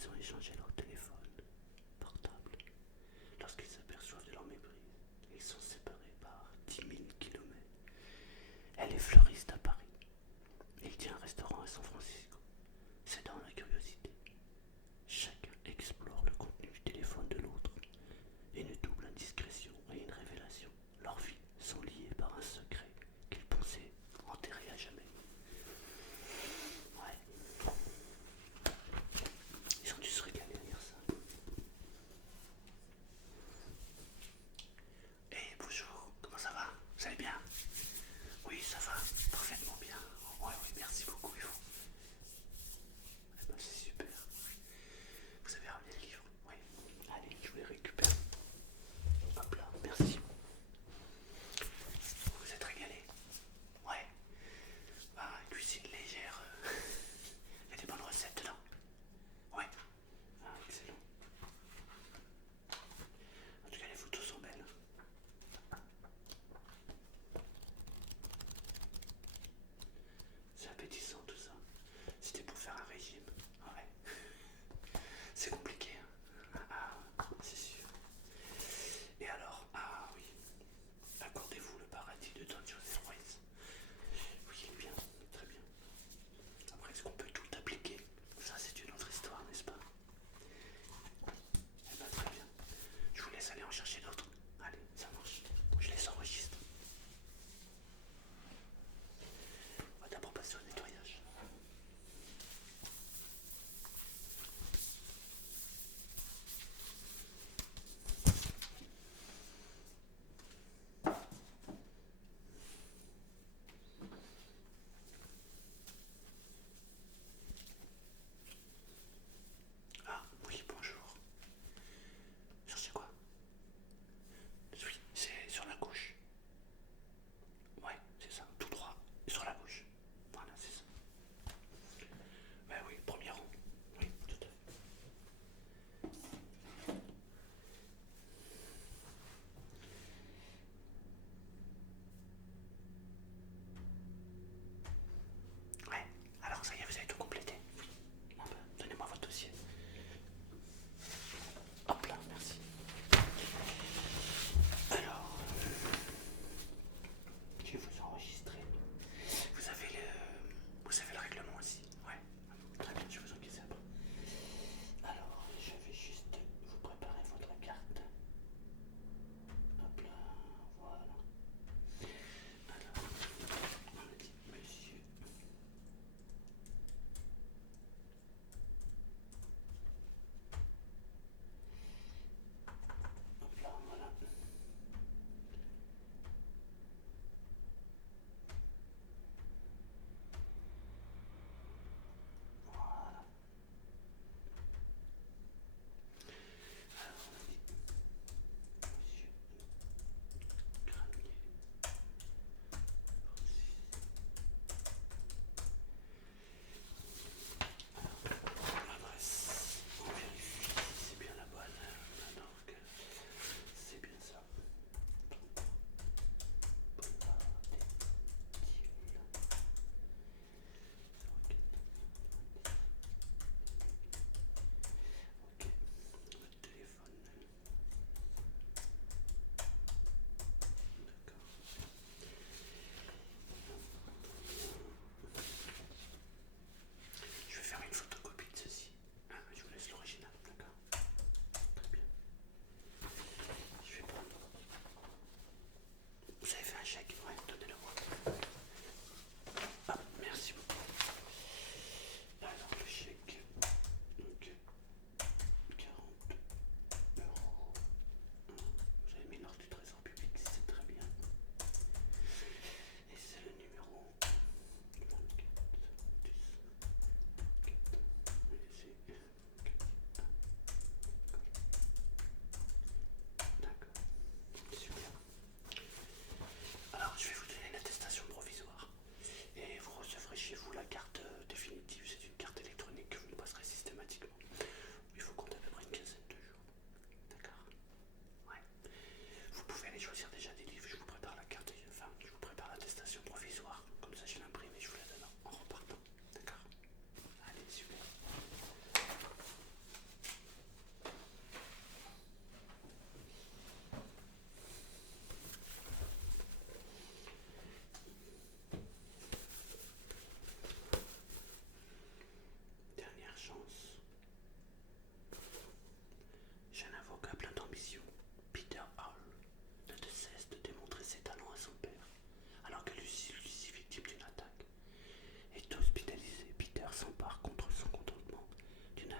ils ont échangé leur téléphone portable. Lorsqu'ils s'aperçoivent de leur méprise, ils sont séparés par 10 000 kilomètres. Elle est fleuriste à Paris. Il tient un restaurant à San Francisco. C'est dans la curiosité. Chacun explore le contenu du téléphone de l'autre. Une double indiscrétion et une révélation. Leurs vies sont liées par un secret qu'ils pensaient enterré à jamais. Ouais, ils ont dû se régaler à lire ça. Eh bonjour, comment ça va? Vous allez bien? Oui, ça va, parfaitement bien. Ouais, oui, merci beaucoup. Et vous?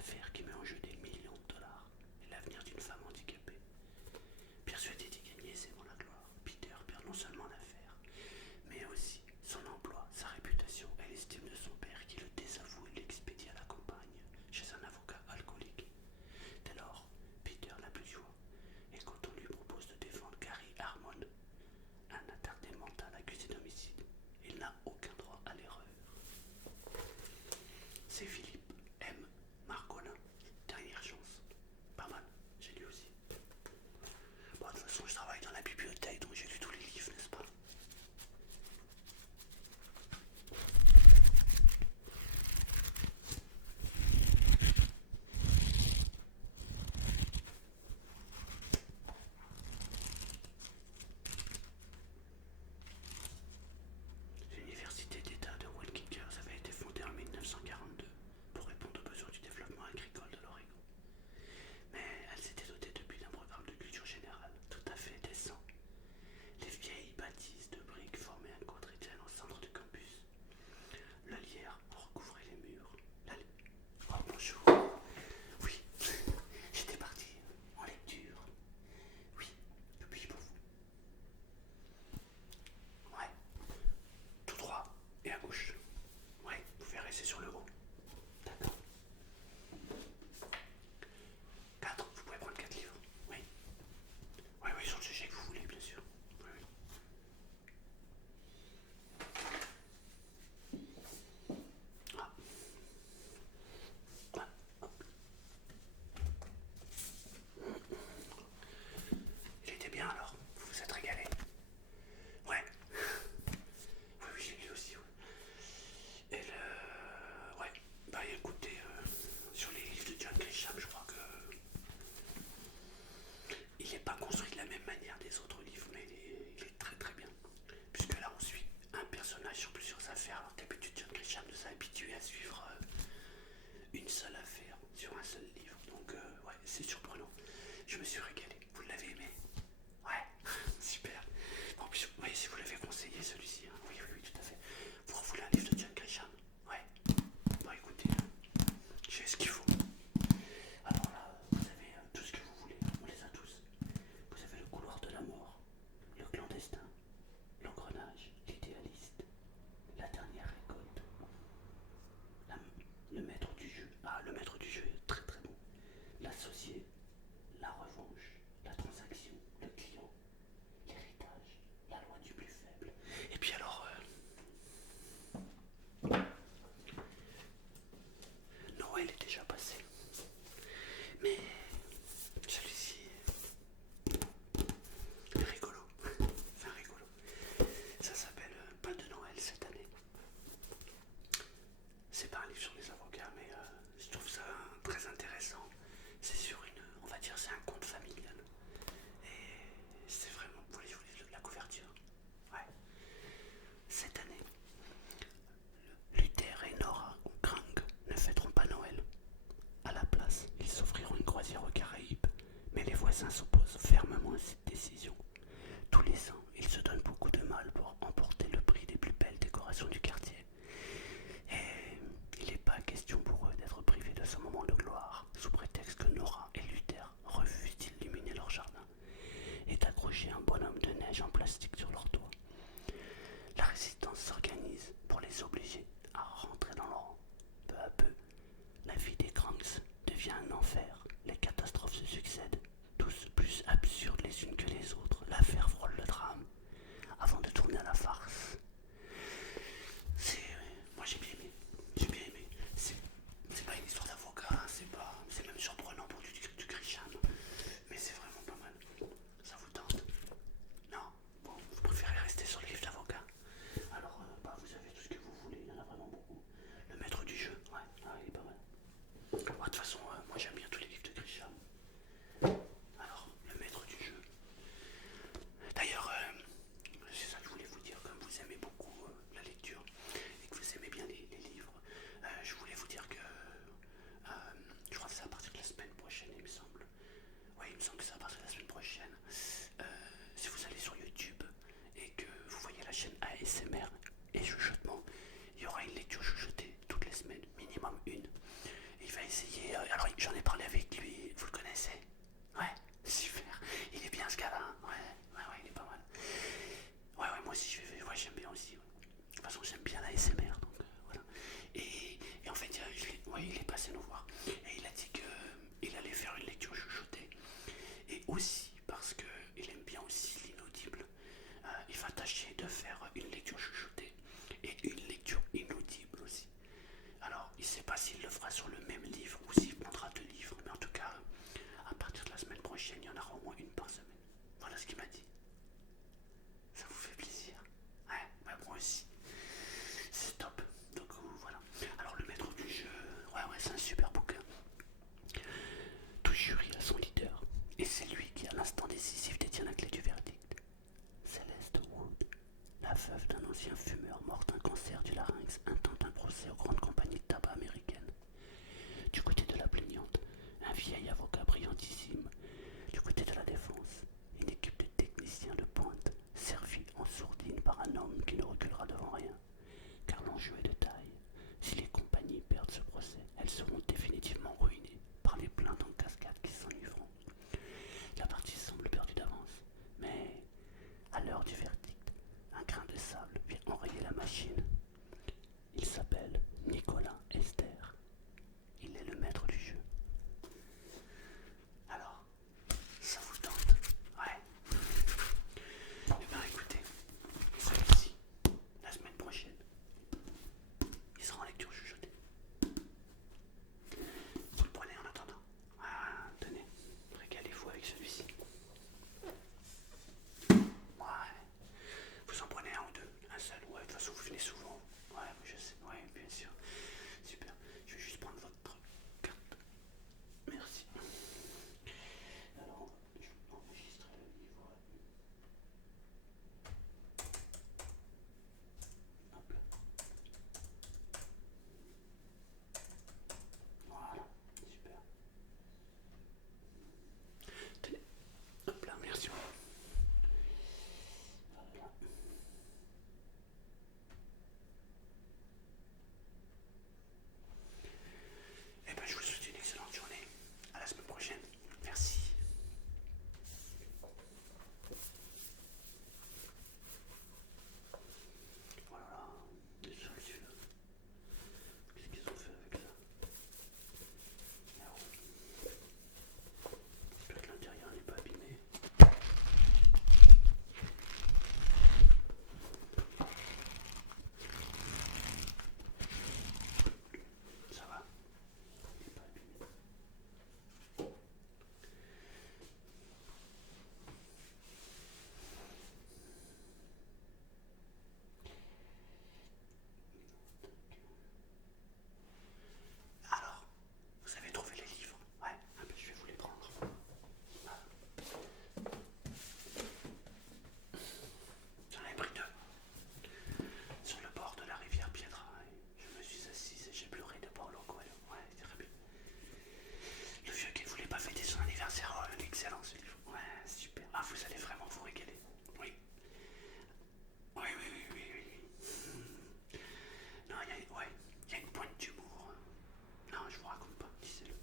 affaire qui met en jeu des millions de dollars et l'avenir d'une femme handicapée. Persuadé d'y gagner aisément la gloire, Peter perd non seulement l'affaire, mais aussi son emploi, sa réputation et l'estime de son père qui le désavoue et l'expédie à la campagne chez un avocat alcoolique. Dès lors, Peter n'a plus de choix, et quand on lui propose de défendre Gary Harmon, un attardé mental accusé d'homicide, il n'a aucun droit à l'erreur. C'est Philippe M. Margolin, Dernière chance. Pas mal, j'ai lu aussi. Bon, de toute façon, je travaille dans la bibliothèque, donc j'ai lu tous les livres, n'est-ce pas? L'université d'État de Wilkins avait été fondée en 1942 pour répondre aux besoins du développement agricole de l'Oregon. Mais elle s'était dotée depuis d'un programme de culture générale tout à fait décent. Les vieilles bâtisses de briques formaient un quadritèle au centre du campus. La lierre en recouvrait les murs. Oh bonjour. Oui, j'étais parti en lecture. Oui, que puis-je pour vous? Ouais, tout droit et à gauche. Ouais, vous verrez, c'est sur le haut. D'accord. 4, vous pouvez prendre 4 livres. Oui. Oui, oui, sur le sujet que vous voulez, bien sûr. Oui, oui. Ah. Ah. Il était bien alors, vous vous êtes régalé. Ouais. Oui, oui, j'ai lu aussi, ouais. Et le... Ouais, bah écoutez, sur les livres de John Grisham, je crois que il n'est pas construit de la même manière des autres livres, mais il est très très bien. Puisque là, on suit un personnage sur plusieurs affaires, alors que d'habitude, John Grisham nous a habitués à suivre une seule affaire sur un seul livre. Donc, ouais, c'est surprenant. Je me suis régalé. Vous l'avez aimé? Ouais, super. En plus, vous voyez, si vous l'avez conseillé, celui-ci, hein. Oui, oui, oui, tout à fait. Vous voulez un livre de John Grisham? Ouais. Bon, écoutez, j'ai ce qu'il faut. Alors là, vous avez tout ce que vous voulez. On les a tous. Vous avez le couloir de la mort, le clandestin, l'engrenage, l'idéaliste, la dernière récolte, la- le maître du jeu. Ah, le maître du jeu est très très bon. L'associé, la revanche, la transaction, le client, l'héritage, la loi du plus faible. Et puis alors, Noël est déjà passé. Mais celui-ci est rigolo. Enfin rigolo. Ça s'appelle Pas de Noël cette année. C'est pas un livre sur les avocats, mais je trouve ça très intéressant. C'est sur une, on va dire, c'est un conte familial. Et c'est vraiment, vous voulez la couverture? Ouais. Cette année, Luther et Nora Krang ne fêteront pas Noël. À la place, ils s'offriront une croisière aux Caraïbes, mais les voisins s'opposent fermement à cette décision. Tous les ans, ils se donnent beaucoup de mal pour emporter le prix des plus belles décorations du quartier. Et il n'est pas question pour eux d'être privés de ce moment de gloire, sous prétexte que Nora et Luther refusent d'illuminer leur jardin et d'accrocher un bonhomme de neige en plastique sur leur toit. La résistance s'organise pour les obliger à rentrer dans leur rang. Peu à peu, la vie des Cranks devient un enfer. Les catastrophes se succèdent, tous plus absurdes les unes que les autres. L'affaire frôle le drame, avant de tourner à la farce. Moi j'ai bien aimé. J'ai bien aimé. C'est pas une histoire d'avocat, c'est même surprenant pour du Grisham. Mais c'est vraiment pas mal. Ça vous tente? Non? Bon, vous préférez rester sur les livres d'avocat? Alors, bah, vous avez tout ce que vous voulez, il y en a vraiment beaucoup. Le maître du jeu, ouais, ah, il est pas mal. De toute façon, moi j'aime bien tous les livres de Grisham. Alors, le maître du jeu. D'ailleurs, c'est ça que je voulais vous dire, comme vous aimez beaucoup la lecture et que vous aimez bien les livres, je voulais vous dire que je crois que c'est à partir de la semaine prochaine, il me semble. Oui, il me semble que c'est à partir de la semaine prochaine. Si vous allez sur YouTube et que vous voyez la chaîne ASMR et chuchotement, il y aura une lecture chuchotée toutes les semaines, minimum une. Il va essayer. Alors j'en ai parlé avec lui, vous le connaissez? Ouais, super. Il est bien ce gars-là. Ouais, il est pas mal. Ouais, moi aussi ouais, j'aime bien aussi. Ouais. De toute façon, j'aime bien la SMR, donc voilà. Et en fait, il est passé nous voir. Et il a dit qu'il allait faire une lecture chuchotée. Et aussi, parce qu'il aime bien aussi l'inaudible, il va tâcher de faire une lecture chuchotée et une lecture inaudible aussi. Alors, il ne sait pas s'il le fera sur le même livre ou s'il prendra 2 livres, mais en tout cas, à partir de la semaine prochaine, il y en aura au moins une par semaine. Voilà ce qu'il m'a dit. Ça vous fait plaisir? Ouais, bah moi aussi. C'est top. Donc voilà. Alors le maître du jeu, ouais, c'est un super bouquin. Tout jury a son leader, et c'est lui qui, à l'instant décisif, détient la clé du verdict. Céleste Wood, la veuve d'un ancien fumeur mort d'un cancer du larynx, intente un procès aux grandes compagnies de tabac américaines. Du côté de la plaignante, un vieil avocat brillantissime. Du côté de la défense, une équipe de techniciens de pointe, servie en sourdine par un homme qui ne reculera devant rien. Car l'enjeu est de taille. Si les compagnies perdent ce procès, elles seront définitivement ruinées par les plaintes en cascade qui s'enlivreront. La partie semble perdue d'avance, mais à l'heure du verdict, un grain de sable vient enrayer la machine. Il s'appelle Nicolas Esther. Il est le maître du jeu. Alors, ça vous tente? Ouais. Eh bien écoutez, celui-ci, la semaine prochaine, il sera en lecture chuchotée. Vous le prenez en attendant. Ah, tenez, régalez-vous avec celui-ci. Ouais. Vous en prenez un ou deux? Un seul? Ouais, de toute façon vous venez souvent. Ouais, je sais, ouais, bien sûr. Super. Je vais juste prendre votre carte. Merci. Alors, je vais enregistrer le livre. Hop là. Voilà, super. Tenez, hop là, merci. Voilà. Eh ben, je vous souhaite une excellente journée. À la semaine prochaine. Merci. Voilà, déjà celui-là. Qu'est-ce qu'ils ont fait avec ça? J'espère que l'intérieur n'est pas abîmé. Ça va? Il n'est pas abîmé. Alors, vous avez trouvé les livres? Ouais, ah ben, je vais vous les prendre. Voilà. J'en ai pris 2. Sur le bord de la rivière Piedra. Je me suis assise et j'ai pleuré de Paulo Coelho. Ouais, c'est très bien. Le vieux qui ne voulait pas fêter son anniversaire. Oh, un excellent ce livre. Ouais, super. Ah, vous allez vraiment vous régaler. Oui. Oui. Non, il y a une pointe d'humour. Non, je vous raconte pas, disez-le.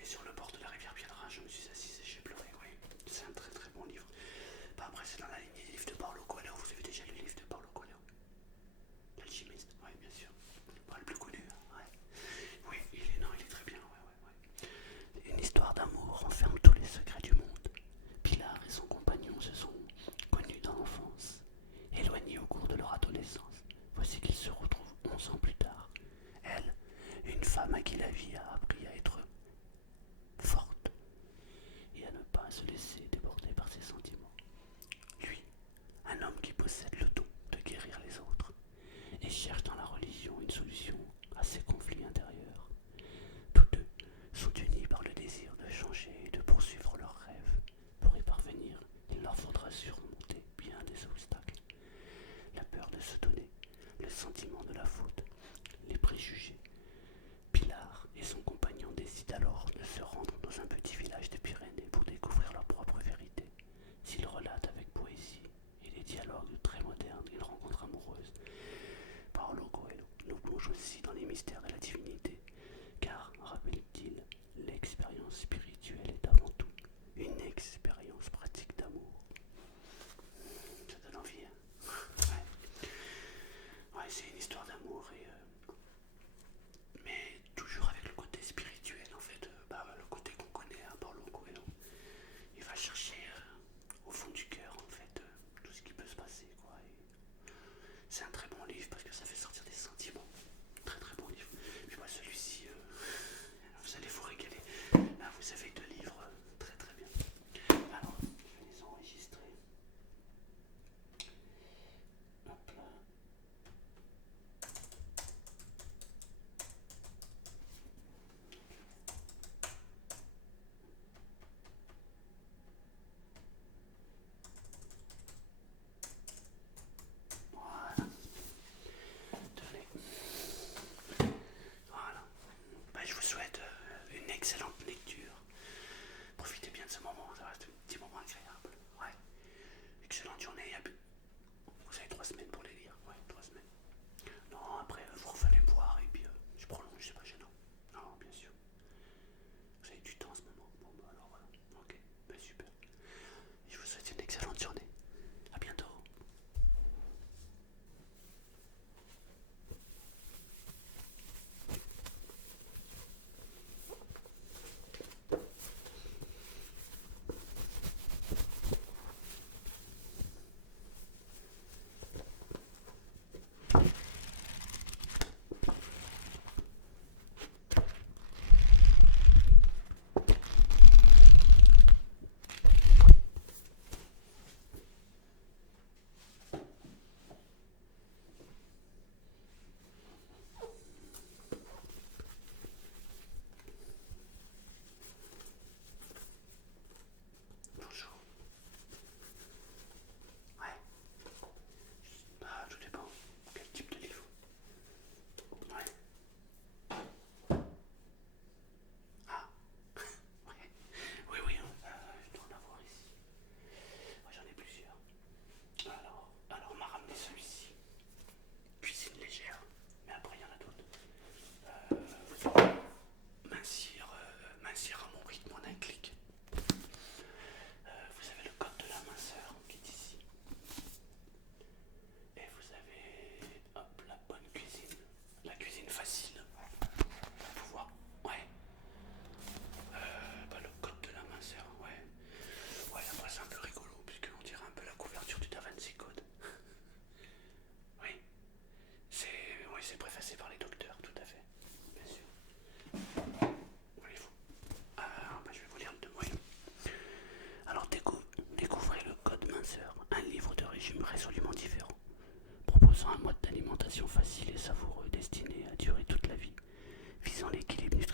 Et sur le bord de la rivière Piedra, je me suis assise et j'ai pleuré, oui. C'est un très très bon livre. Bah, après, c'est dans la lignée des livres de Paulo Coelho. Vous avez déjà lu le livre de Paulo Coelho? L'alchimiste, oui, bien sûr. Bah, le plus connu, hein, ouais. Oui, il est très bien, ouais. Une histoire d'amour renferme tous les secrets du monde. Pilar et son compagnon se sont connus dans l'enfance, éloignés au cours de leur adolescence. Voici qu'ils se retrouvent 11 ans plus tard. Elle, une femme à qui la vie a appris à être forte et à ne pas se laisser déborder par ses sentiments. Lui, un homme qui possède le don de guérir les autres et cherche dans la religion une solution à ses conflits intérieurs. Tous deux sont unis par le désir de changer et de poursuivre leurs rêves. Pour y parvenir, il leur faudra surmonter bien des obstacles. La peur de se donner, le sentiment de la faute, les préjugés. Pilar et son compagnon décident alors de se rendre dans un petit village des Pyrénées pour découvrir leur propre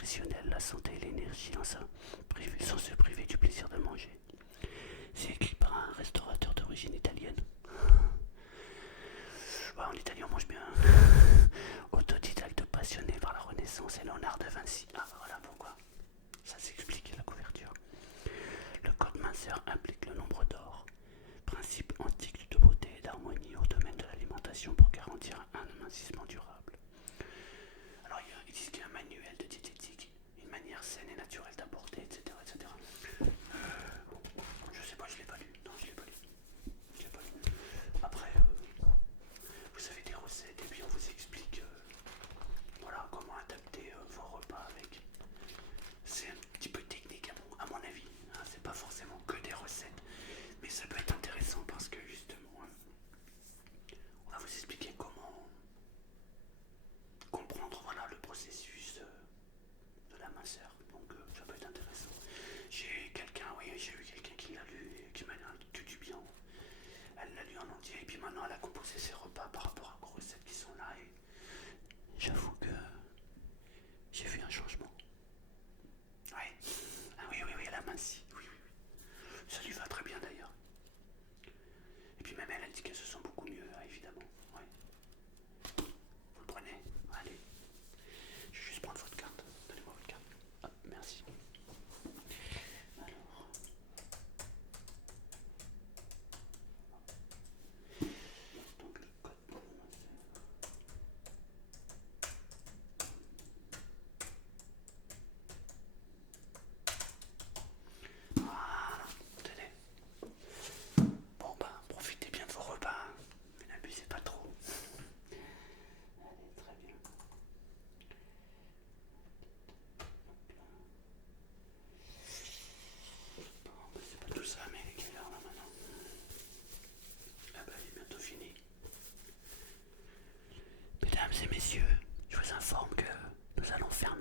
professionnel, la santé et l'énergie sans se priver du plaisir de manger. C'est écrit par un restaurateur d'origine italienne. En Italie on mange bien. Autodidacte passionné par la Renaissance et Léonard de Vinci. Ah bah voilà pourquoi. Ça s'explique la couverture. Le code minceur implique le nombre d'or. Principe antique de beauté et d'harmonie au domaine de l'alimentation pour garantir un amincissement durable. Alors ils disent qu'il y a un manuel de diététique, une manière saine et naturelle d'apporter, etc. etc. Je sais pas, je l'ai pas lu. Non, je l'ai pas lu. Je l'ai pas lu. Après, vous avez des recettes et puis on vous explique voilà, comment adapter vos repas avec. C'est un petit peu technique à mon avis. Hein, c'est pas forcément que des recettes, mais ça peut être intéressant parce que justement, on va vous expliquer comment comprendre voilà, le processus de la minceur. Donc ça peut être intéressant. J'ai eu quelqu'un qui l'a lu et qui m'a dit que du bien. Elle l'a lu en entier et puis maintenant elle a composé ses repas par rapport aux recettes qui sont là et j'avoue que j'ai vu un changement. Ouais. Ah oui, elle a minci. Oui. Ça lui va très bien d'ailleurs. Et puis même elle dit qu'elle se sent beaucoup mieux, évidemment. Ouais. Vous le prenez? Allez. Je vais juste prendre votre carte. Donnez-moi votre carte. Hop, merci. Alors. Donc le code pour le master. Voilà. Tenez. Bon bah, profitez bien de vos repas. Mais n'abusez pas trop. Allez, très bien. Bon, bah, c'est pas tout ça, mais quelle heure là maintenant? Ah bah, il est bientôt fini. Mesdames et messieurs, je vous informe que nous allons fermer